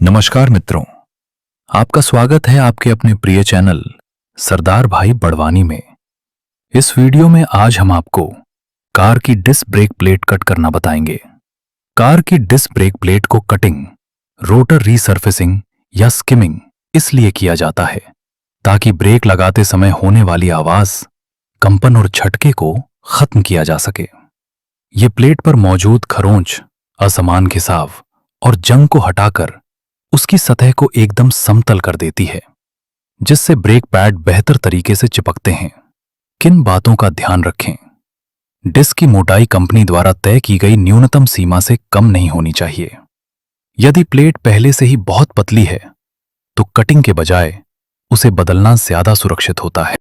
नमस्कार मित्रों, आपका स्वागत है आपके अपने प्रिय चैनल सरदार भाई बड़वानी में। इस वीडियो में आज हम आपको कार की डिस्क ब्रेक प्लेट कट करना बताएंगे। कार की डिस्क ब्रेक प्लेट को कटिंग, रोटर रीसर्फेसिंग या स्किमिंग इसलिए किया जाता है ताकि ब्रेक लगाते समय होने वाली आवाज, कंपन और झटके को खत्म किया जा सके। ये प्लेट पर मौजूद खरोंच, असमान घिसाव और जंग को हटाकर उसकी सतह को एकदम समतल कर देती है, जिससे ब्रेक पैड बेहतर तरीके से चिपकते हैं। किन बातों का ध्यान रखें? डिस्क की मोटाई कंपनी द्वारा तय की गई न्यूनतम सीमा से कम नहीं होनी चाहिए। यदि प्लेट पहले से ही बहुत पतली है, तो कटिंग के बजाय उसे बदलना ज्यादा सुरक्षित होता है।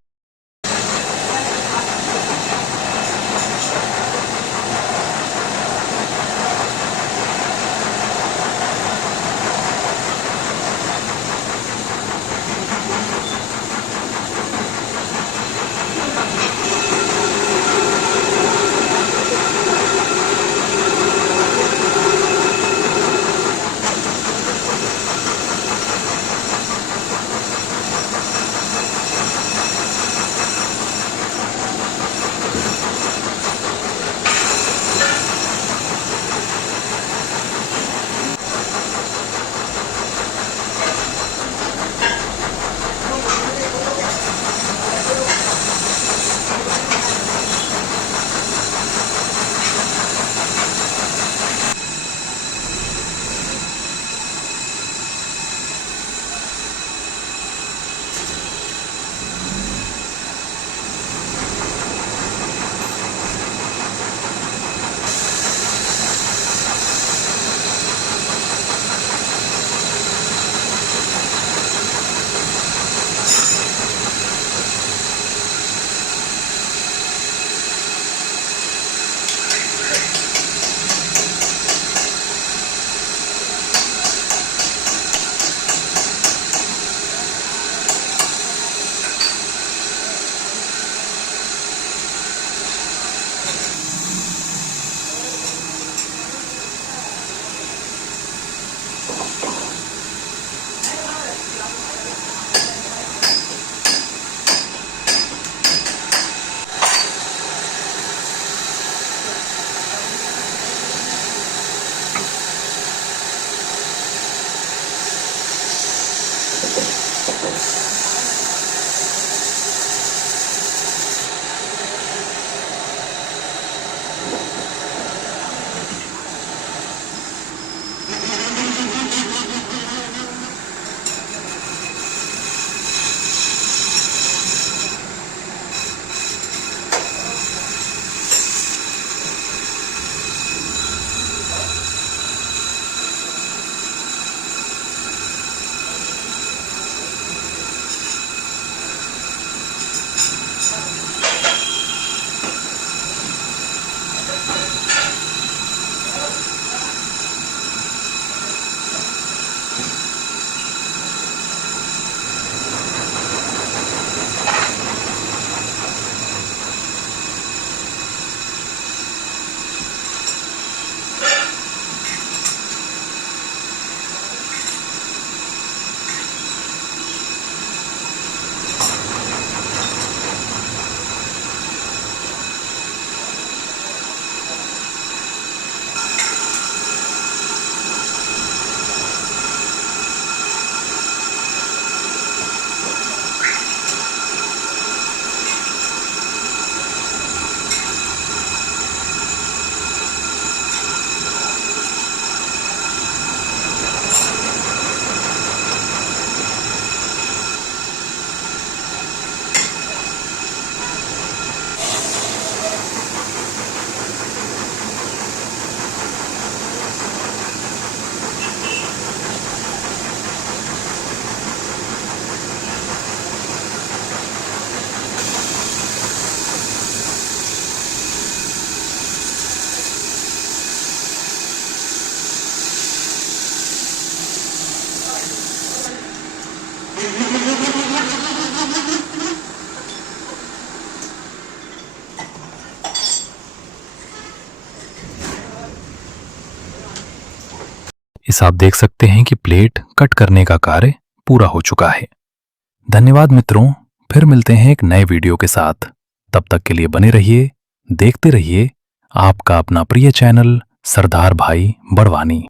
इस आप देख सकते हैं कि प्लेट कट करने का कार्य पूरा हो चुका है। धन्यवाद मित्रों, फिर मिलते हैं एक नए वीडियो के साथ। तब तक के लिए बने रहिए, देखते रहिए आपका अपना प्रिय चैनल सरदार भाई बड़वानी।